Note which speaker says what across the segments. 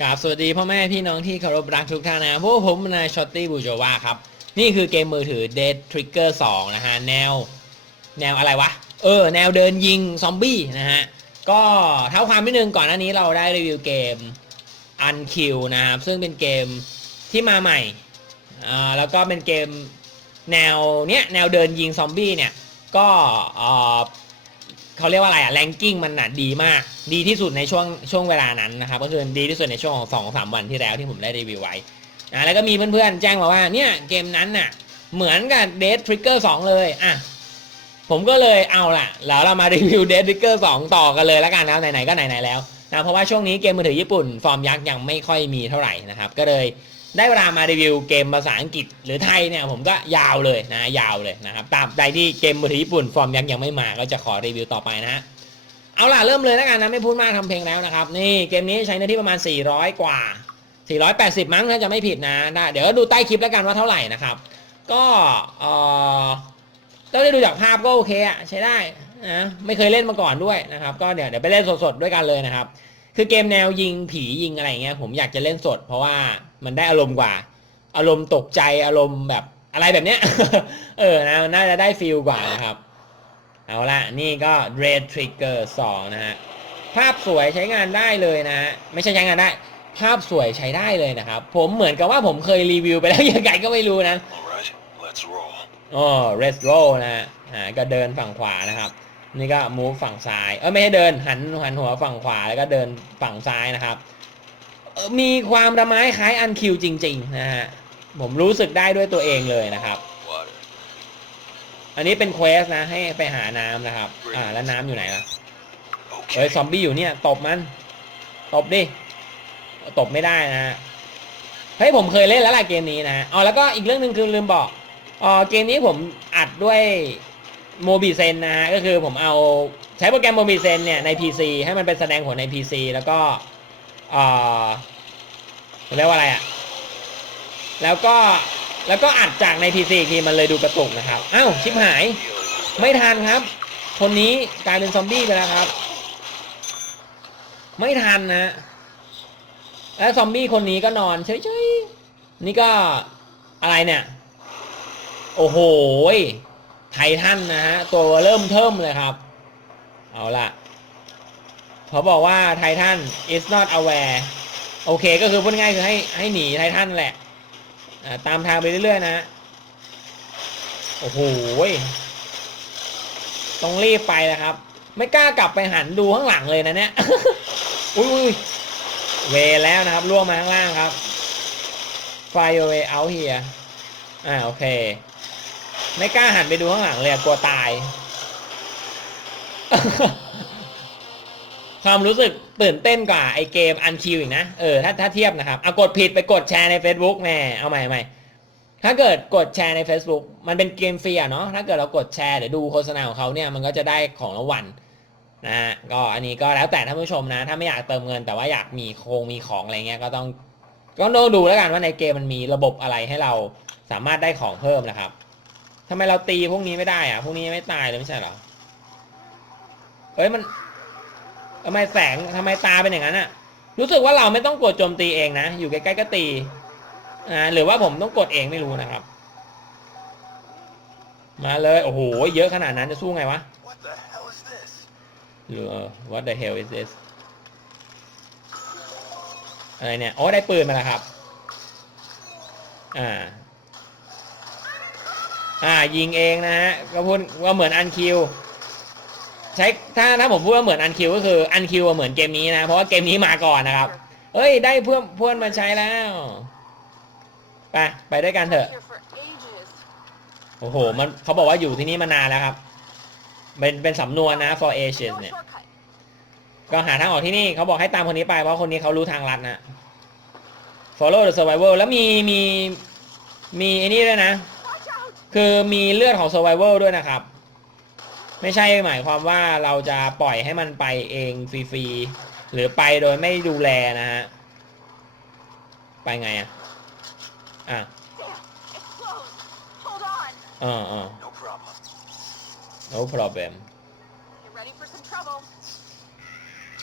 Speaker 1: กราบสวัสดีพ่อแม่พี่น้องที่เคารพรักทุกท่านนะพวกผมนายช็อตตี้บูโจวาครับ นี่คือเกมมือถือ Dead Trigger 2 นะฮะ แนว แนวอะไรวะ เออ แนวเดินยิงซอมบี้นะฮะ ก็เท้าความนิดนึงก่อนหน้านี้เราได้รีวิวเกม Unkill นะครับ ซึ่งเป็นเกมที่มาใหม่อ่าแล้วก็เป็นเกมแนวเนี้ยแนวเดินยิงซอมบี้เนี่ย ก็อ่อ เขาเรียกว่าอะไรอะแรงกิ้งมันน่ะดีมาก ดีที่สุดในช่วงช่วงเวลานั้นนะครับ ก็คือดีที่สุดในช่วงของสองสามวันที่แล้วที่ผมได้รีวิวไว้นะแล้วก็มีเพื่อนๆแจ้งมาว่าเนี่ยเกมนั้นน่ะเหมือนกับ Dead Trigger 2 เลยอะผมก็เลยเอาล่ะแล้วเรามารีวิว Dead Trigger 2 ต่อกันเลยแล้วกันนะไหนๆก็ไหนๆแล้วนะเพราะว่าช่วงนี้เกมมือถือญี่ปุ่นฟอร์มยักษ์ยังไม่ค่อยมีเท่าไหร่นะครับก็เลย ได้เวลามารีวิวเกมภาษาอังกฤษหรือไทยเนี่ยผมก็ยาวเลยนะยาวเลยนะครับตามใดที่เกมมือถือญี่ปุ่นฟอร์มยักษ์ยังไม่มาก็จะขอรีวิวต่อไปนะฮะเอาล่ะเริ่มเลยแล้วกันนะไม่พูดมากทำเพลงแล้วนะครับนี่เกมนี้ใช้เนื้อที่ประมาณ 400 กว่า 480 มั้งถ้าจะไม่ผิดนะได้เดี๋ยวดูใต้คลิปแล้วกันว่าเท่าไหร่นะครับ ก็เออต้องได้ดูจากภาพก็โอเคอะใช้ได้นะไม่เคยเล่นมาก่อนด้วยนะครับ ก็เดี๋ยวเดี๋ยวไปเล่นสดๆด้วยกันเลยนะครับ คือเกมแนวยิงผียิงอะไรเงี้ยผมอยากจะเล่นสด เพราะว่ามันได้อารมณ์กว่า อารมณ์ตกใจอารมณ์แบบอะไรแบบเนี้ย เออนะน่าจะได้ฟีลกว่านะครับ เอาละนี่ก็ Red Trigger 2 นะฮะ ภาพสวยใช้งานได้เลยนะฮะ ไม่ใช่ใช้งานได้ ภาพสวยใช้ได้เลยนะครับ ผมเหมือนกับว่าผมเคยรีวิวไปแล้วยังไงก็ไม่รู้นะ
Speaker 2: Alright, let's roll.
Speaker 1: อ๋อ Red Roll นะฮะอ่าก็เดินฝั่งขวานะครับ นี่ก็ move ฝั่งซ้ายเออไม่ให้เดินหันหันหัวฝั่งขวาแล้วก็เดินฝั่งซ้ายนะครับออมีความระไม้คล้ายอันคิวจริง ๆ นะฮะ ผมรู้สึกได้ด้วยตัวเองเลยนะครับ อันนี้เป็นเควสนะ ให้ไปหาน้ำนะครับ อ่า แล้วน้ำอยู่ไหนล่ะเฮ้ยซอมบี้อยู่เนี่ย ตบมัน ตบดิ ตบไม่ได้นะ เฮ้ยผมเคยเล่นแล้วล่ะเกมนี้นะอ๋อแล้วก็อีกเรื่องหนึ่งคือลืมบอกอ๋อเกมนี้ผมอัดด้วย โมบิเซนนะฮะก็คือผมเอาใช้โปรแกรมโมบิเซนเนี่ยใน PC ให้มันเป็นแสดงผลใน PC แล้วก็เอ่อเรียกว่าอะไรอะแล้วก็แล้วก็อัดจากใน PC อีกทีมันเลยดูกระตุกนะครับอ้าวชิบหาย ไม่ทันครับ คนนี้กลายเป็นซอมบี้ไปแล้วครับ ไม่ทันนะแล้วซอมบี้คนนี้ก็นอนเฉยๆนี่ก็อะไรเนี่ย โอ้โห ไททันนะฮะตัวเริ่มเทิมเลยครับ เอาล่ะเขาบอกว่าไททัน is not aware โอเคก็คือพูดง่ายคือให้ให้หนีไททันแหละตามทางไปเรื่อยๆนะ โอ้โหต้องรีบไปนะครับ ไม่กล้ากลับไปหันดูข้างหลังเลยนะเนี่ยอุ้ยเวแล้วนะครับล่วงมาข้างล่างครับ Fire way out here อ่าโอเค ไม่กล้าหันไปดูข้างหลังเลยอะกลัวตาย ความรู้สึกตื่นเต้นกว่าไอเกมอันคิวอีกนะ เออถ้าถ้าเทียบนะครับเอากดผิดไปกดแชร์ใน Facebook แน่เอาใหม่ใหม่ถ้าเกิดกดแชร์ใน Facebook มันเป็นเกมฟรีอะเนาะถ้าเกิดเรากดแชร์หรือดูโฆษณาของเขาเนี่ยมันก็จะได้ของรางวัลนะฮะก็อันนี้ก็แล้วแต่ท่านผู้ชมนะ ถ้าไม่อยากเติมเงิน แต่ว่าอยากมีโครงมีของอะไรเงี้ยก็ต้องก็ต้องดูแล้วกันว่าในเกมมันมีระบบอะไรให้เราสามารถได้ของเพิ่มนะครับ ทำไมเราตีพวกนี้ไม่ได้อะพวกนี้ยังไม่ตายเลยไม่ใช่เหรอเอ้ยมันทำไมแสงทำไมตาเป็นอย่างนั้นอะรู้สึกว่าเราไม่ต้องกดโจมตีเองนะ อยู่ใกล้ๆก็ตีอ่าหรือว่าผมต้องกดเองไม่รู้นะครับ มาเลยโอ้โหเยอะขนาดนั้นจะสู้ไงวะหรือ what the hell is this อะไรเนี่ย โอ้ได้ปืนมาแล้วครับ อ่า อ่ายิงเองนะฮะก็พูดว่าเหมือนอันคิวใช้ถ้าถ้าผมพูดว่าเหมือนอันคิวก็คืออันคิวเหมือนเกมนี้นะ เพราะว่าเกมนี้มาก่อนนะครับเอ้ยได้เพื่อนเพื่อนมาใช้แล้วไปไปด้วยกันเถอะโอ้โหมันเขาบอกว่าอยู่ที่นี่มานานแล้วครับ เป็นเป็นสำนวนนะ for Asians เนี่ยก็หาทางออกที่นี่เขาบอกให้ตามคนนี้ไปเพราะคนนี้เขารู้ทางลัดนะ follow the survival แล้วมีมีมีไอ้นี่ด้วยนะ คือมีเลือดของ survival ด้วยนะครับ ไม่ใช่หมายความว่าเราจะปล่อยให้มันไปเองฟรีๆหรือไปโดยไม่ดูแลนะฮะ ไปไงอะ อะ
Speaker 3: Damn, it's closed. Hold on.
Speaker 1: อ่าอ่า
Speaker 2: No problem.
Speaker 1: no problem
Speaker 3: Get ready for some trouble.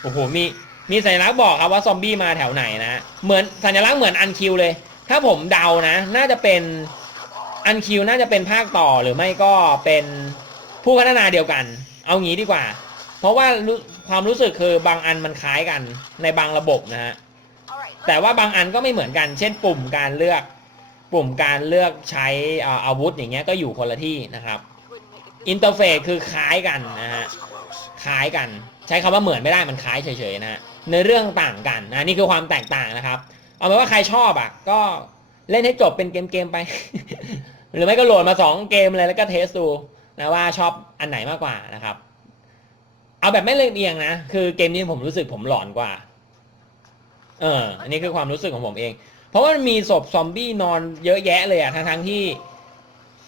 Speaker 1: โอ้โห มี มีสัญลักษณ์บอกครับว่าซอมบี้มาแถวไหนนะ เหมือนสัญลักษณ์เหมือนอันคิวเลย ถ้าผมเดานะ น่าจะเป็น อันคิวน่าจะเป็นภาคต่อหรือไม่ก็เป็นผู้พัฒนาเดียวกัน เอางี้ดีกว่า เพราะว่าความรู้สึกคือบางอันมันคล้ายกันในบางระบบนะฮะแต่ว่าบางอันก็ไม่เหมือนกัน เช่นปุ่มการเลือกปุ่มการเลือกใช้อาวุธอย่างเงี้ยก็อยู่คนละที่นะครับอินเทอร์เฟซคือคล้ายกันนะฮะคล้ายกัน ใช้คำว่าเหมือนไม่ได้มันคล้ายเฉยๆนะฮะเนื้อเรื่องต่างกันนะนี่คือความแตกต่างนะครับ เอาเป็นว่าใครชอบอะก็เล่นให้จบเป็นเกมๆไป หรือไม่ก็โหลดมา 2 เกมเลยแล้วก็เทสดูนะว่าชอบอันไหนมากกว่านะครับ เอาแบบไม่เลียงเอียงนะ คือเกมนี้ผมรู้สึกผมหลอนกว่า เออ อันนี้คือความรู้สึกของผมเอง เพราะว่ามันมีศพซอมบี้นอนเยอะแยะเลยอะทั้งทั้งที่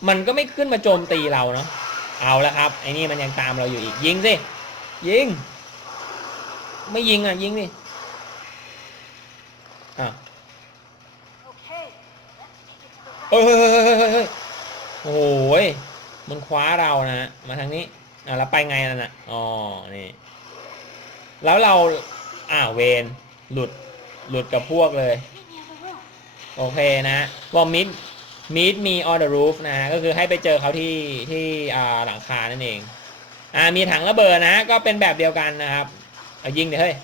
Speaker 1: มันก็ไม่ขึ้นมาโจมตีเราเนาะ เอาแล้วครับ ไอ้นี่มันยังตามเราอยู่อีก ยิงสิ ยิง ไม่ยิงอะยิงดิอะ
Speaker 3: Okay. Let's take it to the
Speaker 1: เฮ้ยเฮ้ยเฮ้ยเฮ้ยเฮ้ยโอ้ยมันคว้าเรานะฮะมาทางนี้อะแล้วไปไงนั่นน่ะอ๋อนี่แล้วเราอ่าเวนหลุดหลุดกับพวกเลย โอเคนะบอกมิดมิดมี on the roof นะฮะก็คือให้ไปเจอเขาที่ที่อ่าหลังคานั่นเองอ่ามีถังระเบิดนะ ก็เป็นแบบเดียวกันนะครับเอายิงเดี๋ยวเฮ้ย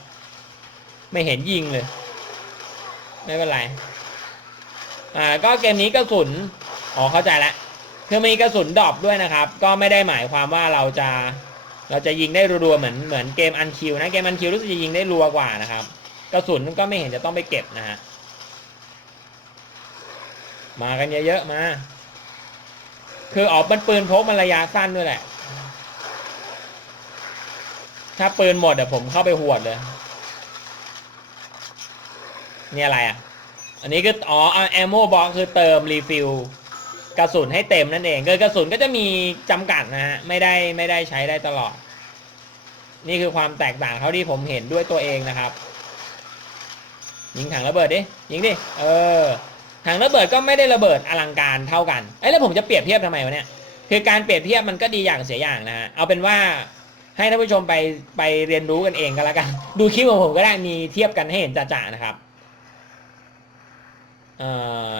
Speaker 1: ไม่เห็นยิงเลย ไม่เป็นไร อ่าก็เกมนี้กระสุนอ๋อเข้าใจแล้วคือมีกระสุนดรอปด้วยนะครับ ก็ไม่ได้หมายความว่าเราจะเราจะยิงได้รัวๆเหมือนเหมือนเกมอันคิวนะเกมอันคิวรู้สึกจะยิงได้รัวกว่านะครับ กระสุนก็ไม่เห็นจะต้องไปเก็บนะฮะมากันเยอะๆมา คือออกมันปืนพกมันระยะสั้นด้วยแหละ ถ้าปืนหมดเดี๋ยวผมเข้าไปหวดเลย นี่อะไรอะ อันนี้คืออ๋อแอมโมบ็อกคือเติมรีฟิลกระสุนให้เต็มนั่นเองคือกระสุนก็จะมีจำกัดนะฮะไม่ได้ไม่ได้ใช้ได้ตลอด นี่คือความแตกต่างเท่าที่ผมเห็นด้วยตัวเองนะครับ ยิงถังระเบิดดิยิงดิเออถังระเบิดก็ไม่ได้ระเบิดอลังการเท่ากันเอ้แล้วผมจะเปรียบเทียบทำไมวะเนี่ยคือการเปรียบเทียบมันก็ดีอย่างเสียอย่างนะฮะเอาเป็นว่าให้ท่านผู้ชมไปไปเรียนรู้กันเองก็แล้วกัน ดูคลิปของผมก็ได้มีเทียบกันให้เห็นจ่าๆนะครับ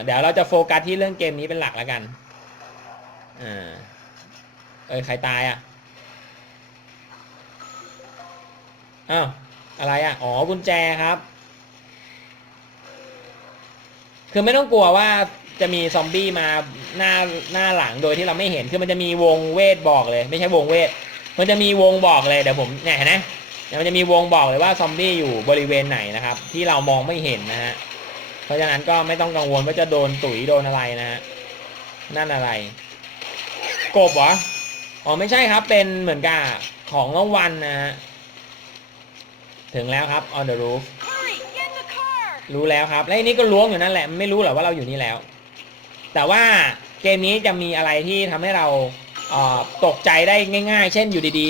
Speaker 1: เดี๋ยวเราจะโฟกัสที่เรื่องเกมนี้เป็นหลักแล้วกันอ่าเอ้ยใครตายอะ อ้าว อะไรอะ อ๋อกุญแจครับ คือไม่ต้องกลัวว่าจะมีซอมบี้มาหน้าหน้าหลังโดยที่เราไม่เห็น คือมันจะมีวงเวทบอกเลย ไม่ใช่วงเวท มันจะมีวงบอกเลย เดี๋ยวผมเนี่ยเห็นไหมเดี๋ยวมันจะมีวงบอกเลยว่าซอมบี้อยู่บริเวณไหนนะครับ ที่เรามองไม่เห็นนะฮะ เพราะฉะนั้นก็ไม่ต้องกังวลว่าจะโดนตุ๋ยโดนอะไรนะฮะนั่นอะไร กบเหรออ๋อไม่ใช่ครับ เป็นเหมือนกับของรางวัลนะฮะถึงแล้วครับ on the roof รู้แล้วครับ แล้วอันนี้ก็ล้วงอยู่นั่นแหละ ไม่รู้หรอว่าเราอยู่นี่แล้ว แต่ว่าเกมนี้จะมีอะไรที่ทำให้เราเตกใจได้ง่าย ๆ เช่นอยู่ดี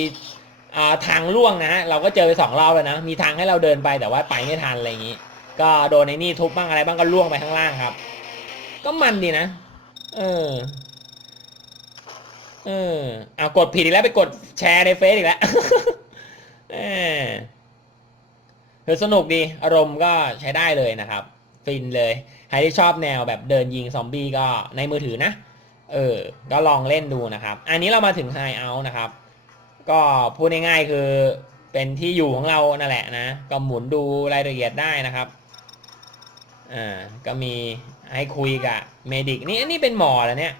Speaker 1: ๆทางล่วงนะ เราก็เจอไปสองรอบแล้วนะ มีทางให้เราเดินไปแต่ว่าไปไม่ทันอะไรอย่างนี้ ก็โดนในนี่ทุบบ้างอะไรบ้างก็ล่วงไปข้างล่างครับ ก็มันดีนะ เออ เออเอากดผิดอีกแล้วไปกดแชร์ในเฟซอีกแล้วเออคือสนุกดี อารมณ์ก็ใช้ได้เลยนะครับ ฟินเลย ใครที่ชอบแนวแบบเดินยิงซอมบี้ก็ในมือถือนะ เออ ก็ลองเล่นดูนะครับ อันนี้เรามาถึงไฮเอาท์นะครับ ก็พูดง่ายๆคือเป็นที่อยู่ของเรานั่นแหละนะ ก็หมุนดูรายละเอียดได้นะครับ อ่าก็มีให้คุยกับเมดิกนี่อันนี้เป็นหมอแล้วเนี่ย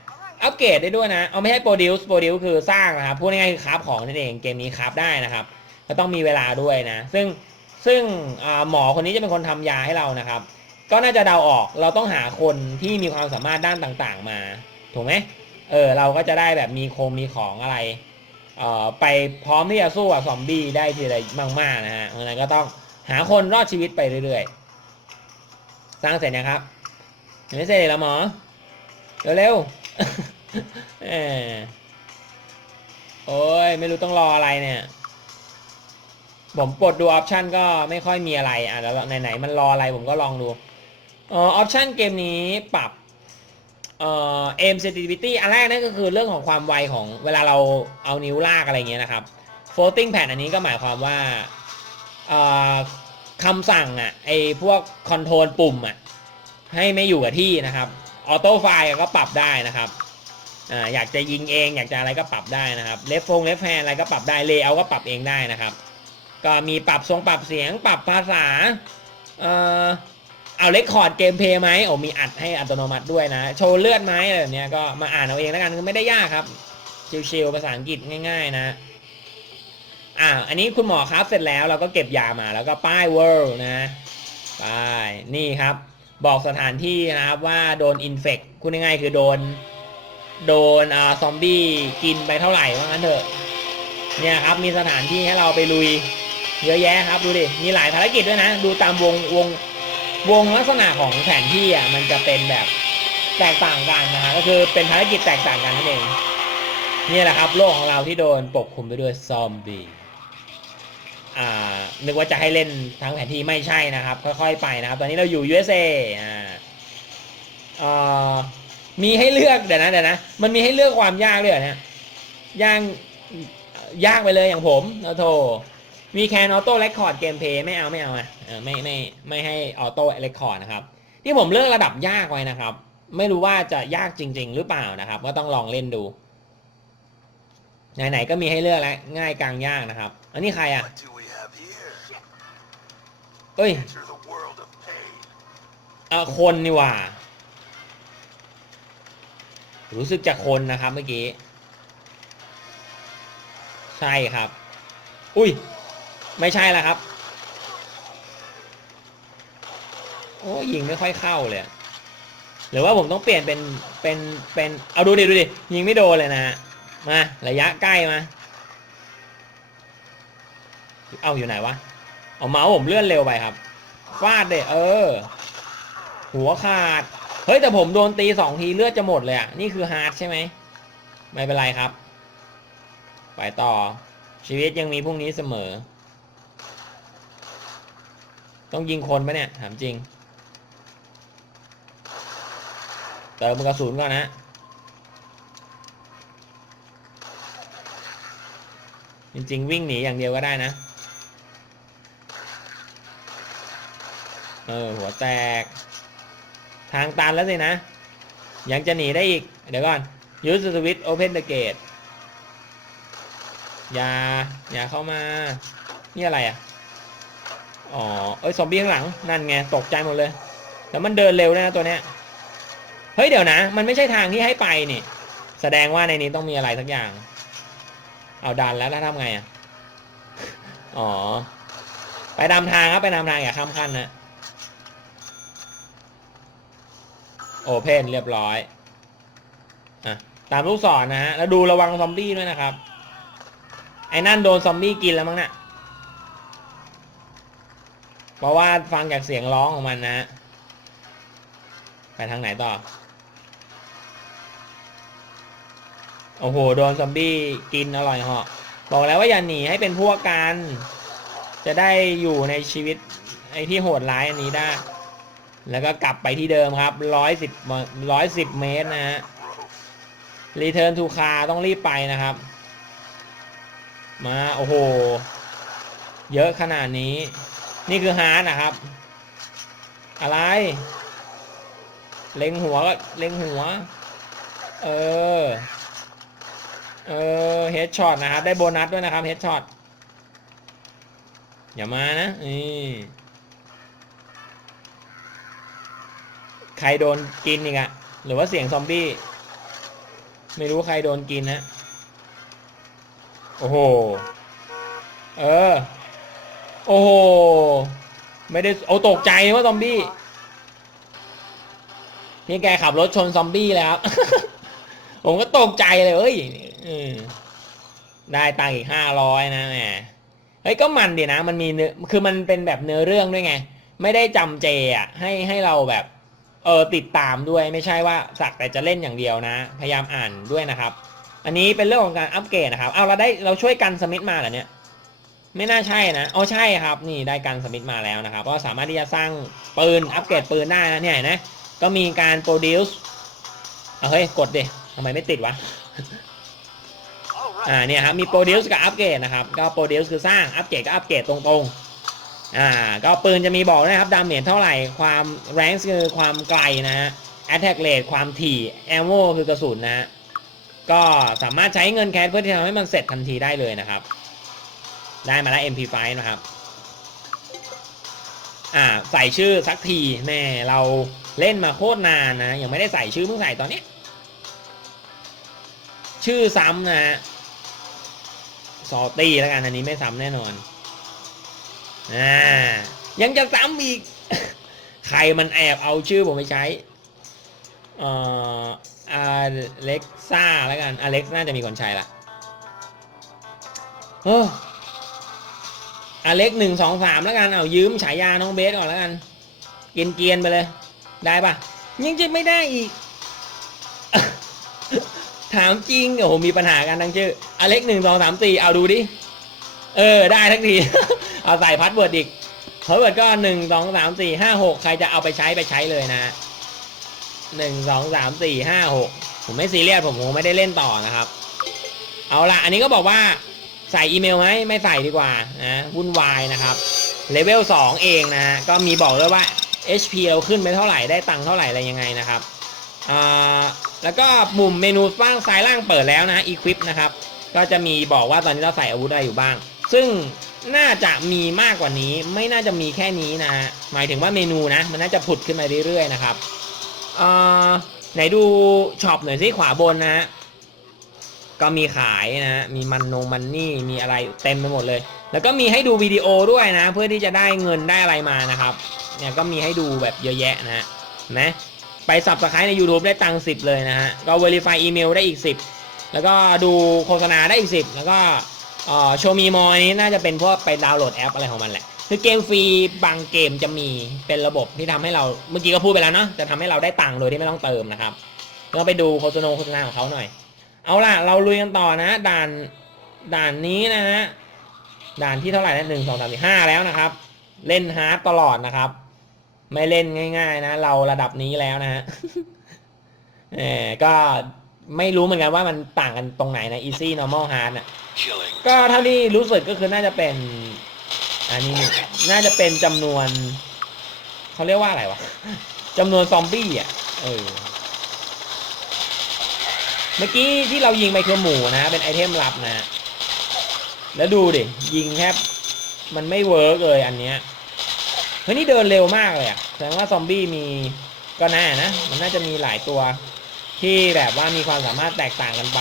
Speaker 1: อัปเกรดได้ด้วยนะ เอาไม่ใช่โปรดิวส์โปรดิวส์คือสร้างนะครับ พูดง่ายๆคือคราฟของนั่นเอง เกมนี้คราฟได้นะครับ ก็ต้องมีเวลาด้วยนะ ซึ่งซึ่งหมอคนนี้จะเป็นคนทำยาให้เรานะครับ ก็น่าจะเดาออก เราต้องหาคนที่มีความสามารถด้านต่างๆมา ถูกไหมเออ เราก็จะได้แบบมีโคมมีของอะไร เอ่อ ไปพร้อมที่จะสู้กับซอมบี้ได้ทีละมากๆนะฮะเพราะฉะนั้นก็ต้องหาคนรอดชีวิตไปเรื่อยๆ สร้างเสร็จนะครับยังไม่เสร็จแล้วหมอเร็วๆเออโอ้ยไม่รู้ต้องรออะไรเนี่ย ผมกดดูออปชันก็ไม่ค่อยมีอะไรอะแล้วไหนๆมันรออะไรผมก็ลองดูออออปชันเกมนี้ปรับเอ่อ aim sensitivity อันแรกนั่นก็คือเรื่องของความไวของเวลาเราเอานิ้วลากอะไรเงี้ยนะครับ floating pad อันนี้ก็หมายความว่าเอ่อ คำสั่งอะไอพวกคอนโทรลปุ่มอะให้ไม่อยู่กับที่นะครับออโต้ไฟล์ก็ปรับได้นะครับอ่าอยากจะยิงเองอยากจะอะไรก็ปรับได้นะครับเลฟฟงเลฟแฮนอะไรก็ปรับได้เลเยอร์ก็ปรับเองได้นะครับ ก็มีปรับทรงปรับเสียงปรับภาษาเอ่อเอาเลคคอร์ดเกมเพย์ไหมโอ้มีอัดให้อัตโนมัติด้วยนะ โชว์เลือดไหมอะไรแบบนี้ก็มาอ่านเอาเองแล้วกันไม่ได้ยากครับชิวๆภาษาอังกฤษง่าย ๆ นะ อ่าอันนี้คุณหมอครับเสร็จแล้วเราก็เก็บยามาแล้วก็ป้าย world นะป้ายนี่ครับ บอกสถานที่นะครับว่าโดนอินเฟกคุณง่ายๆคือโดน โดนอ่าซอมบี้กินไปเท่าไหร่ว่างั้นเถอะเนี่ยครับมีสถานที่ให้เราไปลุย เยอะแยะครับดูดิมีหลายภารกิจด้วยนะ ดูตามวงวงวงลักษณะของแผนที่อะมันจะเป็นแบบแตกต่างกันนะฮะก็คือเป็นภารกิจแตกต่างกันนั่นเองนี่แหละครับ โลกของเราที่โดนปกคลุมไปด้วยซอมบี้ นึกว่าจะให้เล่นทั้งแผนที่ไม่ใช่นะครับ ค่อยๆไปนะครับ ตอนนี้เราอยู่ USA อ่าอ่มีให้เลือกเดี๋ยวนะเดี๋ยวนะมันมีให้เลือกความยากด้วยนี่ยย่างยากไปเลยอย่างผมโอ้โถมีแคนออโต้เรคคอร์ดเกมเพย์ไม่เอาไม่เอาอะไม่ไม่ไม่ให้ออโต้เรคคอร์ดนะครับที่ผมเลือกระดับยากไว้นะครับ ไม่รู้ว่าจะยากจริง ๆ หรือเปล่านะครับ ก็ต้องลองเล่นดูไหนๆก็มีให้เลือกแล้วง่ายกลางยากนะครับ อันนี้ใครอะ เอ้ยเออคนนี่ว่า รู้สึกจะคนนะครับเมื่อกี้ ใช่ครับ อุ้ย ไม่ใช่แล้วครับ โอ้ยิงไม่ค่อยเข้าเลย หรือว่าผมต้องเปลี่ยนเป็น เป็น เป็น เอาดูดิดูดิ ยิงไม่โดนเลยนะฮะมา ระยะใกล้มา เอาอยู่ไหนวะ เอาเมาส์ผมเลื่อนเร็วไปครับฟาดเดเออ หัวขาด เฮ้ยแต่ผมโดนตีสองทีเลือดจะหมดเลยอะนี่คือฮาร์ดใช่ไหม ไม่เป็นไรครับ ไปต่อ ชีวิตยังมีพรุ่งนี้เสมอ ต้องยิงคนปะเนี่ย ถามจริง เติมกระสุนก่อนนะจริงๆวิ่งหนีอย่างเดียวก็ได้นะ เออหัวแตก ทางตันแล้วสินะ ยังจะหนีได้อีก เดี๋ยวก่อน use the switch open the gate อย่า อย่าเข้ามา นี่อะไรอะ อ๋อ เอ้ยซอมบี้ข้างหลัง นั่นไง ตกใจหมดเลย แล้วมันเดินเร็วด้วยนะตัวเนี้ย เฮ้ยเดี๋ยวนะ มันไม่ใช่ทางที่ให้ไปนี่ แสดงว่าในนี้ต้องมีอะไรสักอย่าง เอาดันแล้วแล้วทำไงอะ อ๋อ ไปตามทางครับ ไปตามทางอย่าข้ามขั้นนะ โอเพนเรียบร้อยอะตามลูกศรนะฮะ แล้วดูระวังซอมบี้ด้วยนะครับ ไอ้นั่นโดนซอมบี้กินแล้วมั้งนะ่ะเพราะว่าฟังจากเสียงร้องของมันนะฮะ ไปทางไหนต่อ โอ้โห โดนซอมบี้กินอร่อยเหาะ บอกแล้วว่าอย่าหนีให้เป็นพวกกัน จะได้อยู่ในชีวิตไอ้ที่โหดร้ายอันนี้ได้ แล้วก็กลับไปที่เดิมครับร้อยสิบร้อยสิบเมตรนะฮะรีเทิร์นทูคาต้องรีบไปนะครับ มาโอ้โห เยอะขนาดนี้ นี่คือฮาร์ดนะครับ อะไร เล็งหัวก็เล็งหัว เออ เออเฮดช็อตนะครับ ได้โบนัสด้วยนะครับเฮดช็อตอย่ามานะนี่ รโดนกินอีกอะหรือว่าเสียงซอมบี้ ไม่รู้ใครโดนกินนะ โอ้โห เออ โอ้โห ไม่ได้เอาตกใจว่าซอมบี้ นี่แกขับรถชนซอมบี้แล้ว ผมก็ตกใจเลยเอ้ยได้ตังค์อีกห้าร้อยนะแหมเฮ้ยก็มันดีนะ มันมีเนื้อคือมันเป็นแบบเนื้อเรื่องด้วยไง ไม่ได้จำเจอะให้ให้เราแบบ เออติดตามด้วยไม่ใช่ว่าสักแต่จะเล่นอย่างเดียวนะ พยายามอ่านด้วยนะครับ อันนี้เป็นเรื่องของการอัปเกรดนะครับเอาเราได้เราช่วยกันสมิธมาเหรอเนี่ยไม่น่าใช่นะอ๋อใช่ครับ นี่ได้กันสมิธมาแล้วนะครับ ก็สามารถที่จะสร้างปืนอัปเกรดปืนได้นะเนี่ยนไหมก็มีการโปรดิวส์เอาเฮ้ยกดดิทำไมไม่ติดวะอ่าเนี่ยครับมีโปรดิวส์กับอัปเกรดนะครับ ก็โปรดิวส์คือสร้างอัปเกรดก็อัปเกรดตรงๆ อ่าก็ปืนจะมีบอกนะครับดาเมจเท่าไหร่ความแรงคือความไกลนะฮะ attack rate ความถี่ ammo คือกระสุนนะฮะก็สามารถใช้เงินแคสเพื่อที่ทำให้มันเสร็จทันทีได้เลยนะครับ ได้มาแล้ว MP5 นะครับอ่าใส่ชื่อสักทีแม่เราเล่นมาโคตรนานนะยังไม่ได้ใส่ชื่อเพิ่งใส่ตอนนี้ ชื่อซ้ำนะฮะซอตี้แล้วกันอันนี้ไม่ซ้ำแน่นอน อ่ายังจะซ้ำอีก ใครมันแอบเอาชื่อผมไปใช้เอ่ออเล็กซ่าแล้วกันอเล็กน่าจะมีคนใช้ละเอออเล็กหนึ่งสองสามแล้วกันเอายืมฉายาน้องเบสก่อนแล้วกัน เกียนเกียนไปเลย ได้ปะยังจะไม่ได้อีก ถามจริงโอ้โหมีปัญหากันทั้งชื่ออเล็กหนึ่งสองสามสี่เอาดูดิ เออ ได้ทั้งที เอาใส่พัดเวิร์ดอีกพาสเวิร์ดก็หนึ่งสองสามสี่ห้าหกใครจะเอาไปใช้ไปใช้เลยนะหนึ่งสองสามสี่ห้าหกผมไม่ซีเรียสผมคงไม่ได้เล่นต่อนะครับ เอาละอันนี้ก็บอกว่าใส่อีเมลไหมไม่ใส่ดีกว่านะวุ่นวายนะครับเลเวล2เองนะฮะก็มีบอกด้วยว่า HP เราขึ้นไปเท่าไหร่ได้ตังค์เท่าไหร่อะไรยังไงนะครับอ่าแล้วก็มุมเมนูฟ้างซ้ายล่างเปิดแล้วนะ Equip นะครับ ก็จะมีบอกว่าตอนนี้เราใส่อาวุธอะไรอยู่บ้าง ซึ่ง น่าจะมีมากกว่านี้ ไม่น่าจะมีแค่นี้นะฮะหมายถึงว่าเมนูนะ มันน่าจะผุดขึ้นมาเรื่อยๆนะครับเอ่อไหนดูช็อปหน่อยสิขวาบนนะฮะก็มีขายนะฮะมีมันนงมันนี่มีอะไรเต็มไปหมดเลย แล้วก็มีให้ดูวิดีโอด้วยนะ เพื่อที่จะได้เงินได้อะไรมานะครับ เนี่ยก็มีให้ดูแบบเยอะแยะนะฮะนไหมไปสับสไครใน YouTube ได้ตังค์สิเลยนะฮะ ก็ Verify อีเมลได้อีก 10 แล้วก็ดูโฆษณาได้อีก 10 แล้วก็ โชมีมอนี้น่าจะเป็นพวกไปดาวน์โหลดแอปอะไรของมันแหละ คือเกมฟรีบางเกมจะมีเป็นระบบที่ทำให้เราเมื่อกี้ก็พูดไปแล้วเนาะจะทำให้เราได้ตังค์โดยที่ไม่ต้องเติมนะครับแล้วก็ไปดูโฆษณาโฆษณาของเขาหน่อย เอาล่ะ เราลุยกันต่อนะ ด่านด่านนี้นะฮะด่านที่เท่าไหร่นะหนึ่งสองสามสี่ห้าแล้วนะครับ เล่นฮาร์ดตลอดนะครับ ไม่เล่นง่าย ๆ นะ เราระดับนี้แล้วนะฮะเออก็ ไม่รู้เหมือนกันว่ามันต่างกันตรงไหนนะ easy normal hard อะ
Speaker 2: Killing.
Speaker 1: ก็เท่าที่รู้สึกก็คือน่าจะเป็นอันนี้นี่น่าจะเป็นจำนวนเขาเรียกว่าอะไรวะจำนวนซอมบี้อะเออเมื่อกี้ที่เรายิงไปคือหมูนะ เป็นไอเทมลับนะ แล้วดูดิ ยิงแทบมันไม่เวิร์กเลยอันเนี้ยเฮ้ยนี่เดินเร็วมากเลยอะแสดงว่าซอมบี้มีก็น่านะ มันน่าจะมีหลายตัว ที่แบบว่ามีความสามารถแตกต่างกันไป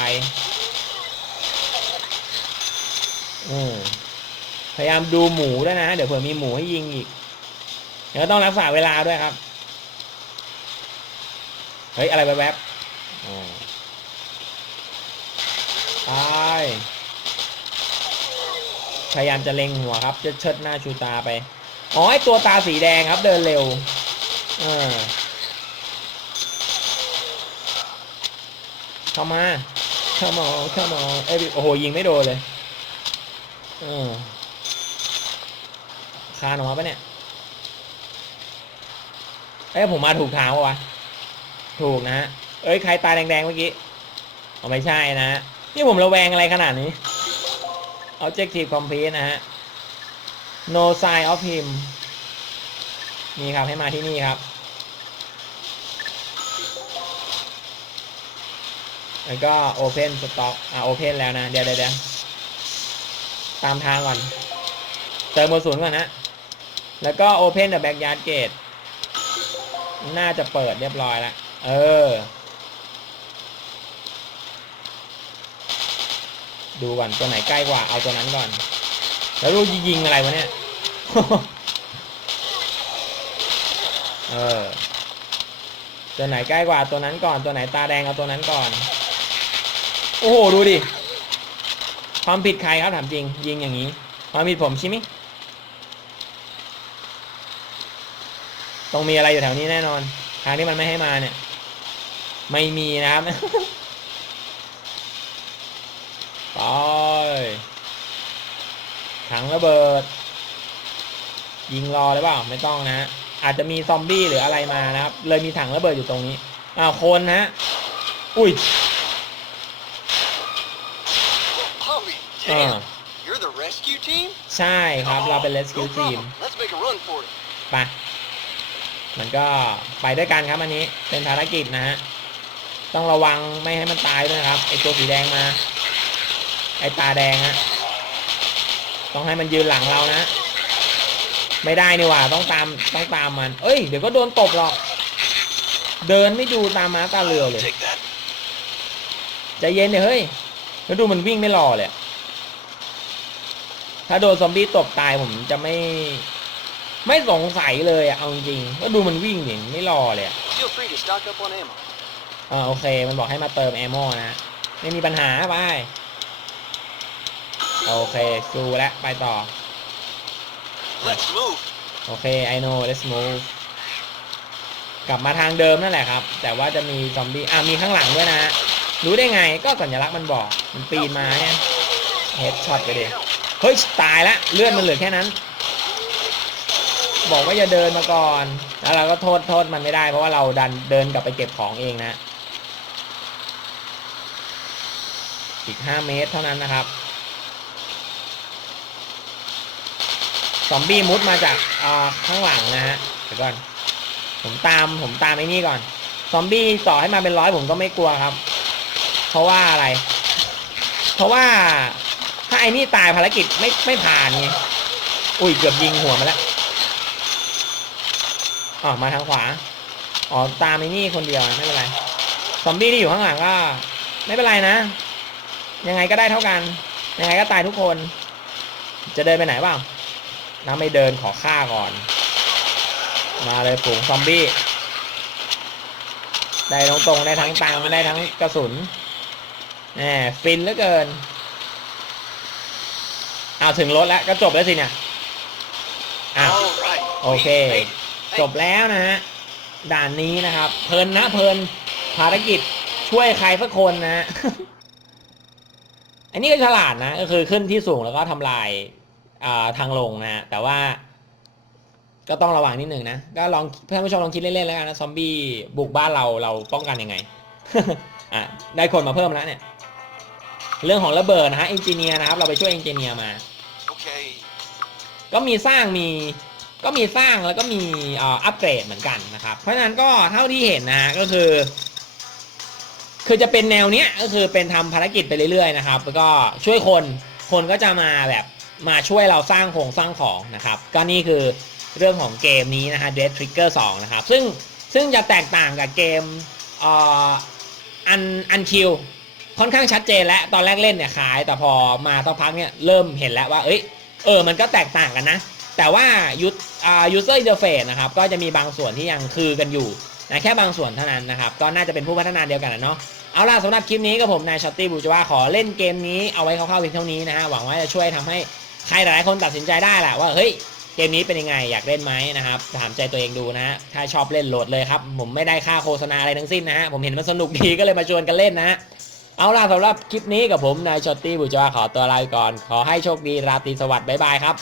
Speaker 1: อืมพยายามดูหมูด้วยนะ เดี๋ยวเผื่อมีหมูให้ยิงอีก เดี๋ยวต้องรักษาเวลาด้วยครับ เฮ้ย อะไรแวบๆตายพยายามจะเล็งหัวครับจะเชิดหน้าชูตาไป อ๋อไอตัวตาสีแดงครับ เดินเร็ว เออ เข้ามาเข้ามาเข้ามาเอ้ยโอ้โหยิงไม่โดนเลยเออคานออกมาปะเนี่ยเอ้ยผมมาถูกทางวะถูกนะฮะเอ้ยใครตาแดงๆเมื่อกี้อ๋อไม่ใช่นะฮะนี่ผมระแวงอะไรขนาดนี้ objective complete นะฮะ no sign of him นี่ครับให้มาที่นี่ครับ แล้วก็ open stock อ่า open แล้วนะ เดี๋ยวเดี๋ยวตามทางก่อน เติมโมศูนย์ก่อนนะ แล้วก็ open the backyard gate น่าจะเปิดเรียบร้อยแล้วเออ ดูก่อนตัวไหนใกล้กว่า เอาตัวนั้นก่อน แล้วดูยิงอะไรวะเนี่ย เออ ตัวไหนใกล้กว่าตัวนั้นก่อน ตัวไหนตาแดงเอาตัวนั้นก่อน โอ้โห ดูดิ ความผิดใครครับถามจริง ยิงอย่างนี้ ความผิดผมใช่ไหมต้องมีอะไรอยู่แถวนี้แน่นอน ทางที่มันไม่ให้มาเนี่ย ไม่มีนะครับไปถังระเบิด ยิงรอเลยเปล่า ไม่ต้องนะ อาจจะมีซอมบี้หรืออะไรมานะครับ เลยมีถังระเบิดอยู่ตรงนี้อ้าวคนนะ อุ้ย
Speaker 2: damn. You're the rescue team?
Speaker 1: ใช่ครับ เราเป็น rescue
Speaker 2: no
Speaker 1: team
Speaker 2: problem. Let's make
Speaker 4: run for it.
Speaker 1: ไปมันก็ไปด้วยกันครับอันนี้เป็นภารกิจนะฮะต้องระวังไม่ให้มันตายด้วยนะครับไอตัวสีแดงมาไอตาแดงฮะต้องให้มันยืนหลังเรานะ ไม่ได้นี่หว่าต้องตามต้องตามมัน เอ้ย เดี๋ยวก็โดนตบหรอกเดินไม่ดูตามม้าตาเรือเลย
Speaker 2: Take that.
Speaker 1: ใจเย็นเดี๋ยวเฮ้ยแล้วดูมันวิ่งไม่รอเลยอะ ถ้าโดนซอมบี้ตบตายผมจะไม่ ไม่สงสัยเลยอะเอาจริงๆว่าดูมันวิ่งดิไม่รอเลยอะ
Speaker 4: Feel free to stock up on ammo.
Speaker 1: อ่าโอเค มันบอกให้มาเติมแอมโมนะไม่มีปัญหาไปโอเคซูแล้วไปต่อ
Speaker 2: Let's move.
Speaker 1: โอเค I know let's move กลับมาทางเดิมนั่นแหละครับ แต่ว่าจะมีซอมบี้อะมีข้างหลังด้วยนะ รู้ได้ไงก็สัญลักษณ์มันบอก มันปีนมาเนี่ยเฮดช็อตไปดิ เฮ้ยตายละเลือดมันเหลือแค่นั้น บอกว่าอย่าเดินมาก่อนแล้วเราก็โทษโทษมันไม่ได้ เพราะว่าเราดันเดินกลับไปเก็บของเองนะอีก5เมตรเท่านั้นนะครับซอมบี้มุดมาจากอ่าข้างหลังนะฮะเดี๋ยวก่อนผมตามผมตามไอ้นี่ก่อน ซอมบี้ต่อให้มาเป็นร้อยผมก็ไม่กลัวครับ เพราะว่าอะไร เพราะว่า ถ้าไอ้นี่ตายภารกิจไม่ไม่ผ่านไง อุ้ยเกือบยิงหัวมาแล้วอ๋อมาทางขวา อ๋อตามไอ้นี่คนเดียวไม่เป็นไร ซอมบี้ที่อยู่ข้างหลังก็ ไม่เป็นไรนะ ยังไงก็ได้เท่ากัน ยังไงก็ตายทุกคน จะเดินไปไหนเปล่าถ้าไม่เดินขอฆ่าก่อน มาเลยฝูงซอมบี้ ได้ตรงๆได้ทั้งตังได้ทั้งกระสุนแหมฟินเหลือเกิน อาวถึงรถแล้วก็จบแล้วสิเนี่ยอะ
Speaker 2: All right.
Speaker 1: โอเค จบแล้วนะฮะ ด่านนี้นะครับ เพลินนะเพลินภารกิจช่วยใครสักคนนะฮะอันนี้ก็ฉลาดนะ ก็คือขึ้นที่สูงแล้วก็ทำลายอ่าทางลงนะฮะแต่ว่า ก็ต้องระวังนิดหนึ่งนะ ก็ลองท่านผู้ชมลองคิดเล่นๆแล้วกันนะ ซอมบี้บุกบ้านเราเราป้องกันยังไง อะได้คนมาเพิ่มแล้วเนี่ย เรื่องของระเบิดนะฮะเอนจิเนียร์นะครับ เราไปช่วยเอนจิเนียร์มา
Speaker 2: Okay.
Speaker 1: ก็มีสร้างมีก็มีสร้างแล้วก็มีอัปเกรดเหมือนกันนะครับ เพราะฉะนั้นก็เท่าที่เห็นนะฮะก็คือ คือจะเป็นแนวเนี้ยก็คือเป็นทำภารกิจไปเรื่อยๆนะครับ แล้วก็ช่วยคนคนก็จะมาแบบมาช่วยเราสร้างโครงสร้างของนะครับ ก็นี่คือเรื่องของเกมนี้นะฮะ Dead Trigger 2 นะครับ ซึ่งซึ่งจะแตกต่างกับเกมอันอันคิวค่อนข้างชัดเจนแล้วตอนแรกเล่นเนี่ยขาย แต่พอมาสักพักเนี่ยเริ่มเห็นแล้วว่า เอ้ย เออมันก็แตกต่างกันนะ แต่ว่ายูอ่า user interface นะครับก็จะมีบางส่วนที่ยังคือกันอยู่นะแค่บางส่วนเท่านั้นนะครับก็น่าจะเป็นผู้พัฒนาเดียวกันนะเนาะเอาล่ะสำหรับคลิปนี้ก็ผมนายช็อตตี้บูจว่าขอเล่นเกมนี้เอาไว้คร่าวๆเพียงเท่านี้นะฮะหวังว่าจะช่วยทำให้ใครหลายๆคนตัดสินใจได้แหละว่าเฮ้ยเกมนี้เป็นยังไงอยากเล่นไหมนะครับถามใจตัวเองดูนะฮะถ้าชอบเล่นโหลดเลยครับผมไม่ได้ค่าโฆษณาอะไรทั้งสิ้นนะฮะผมเห็นมันสนุกดีก็เลยมาชวนกันเล่นนะฮะ เอาล่ะสำหรับคลิปนี้กับผมนายช็อตตี้บูจว่าขอตัวลาไปก่อน ขอให้โชคดีราตรีสวัสดิ์บ๊ายบายครับ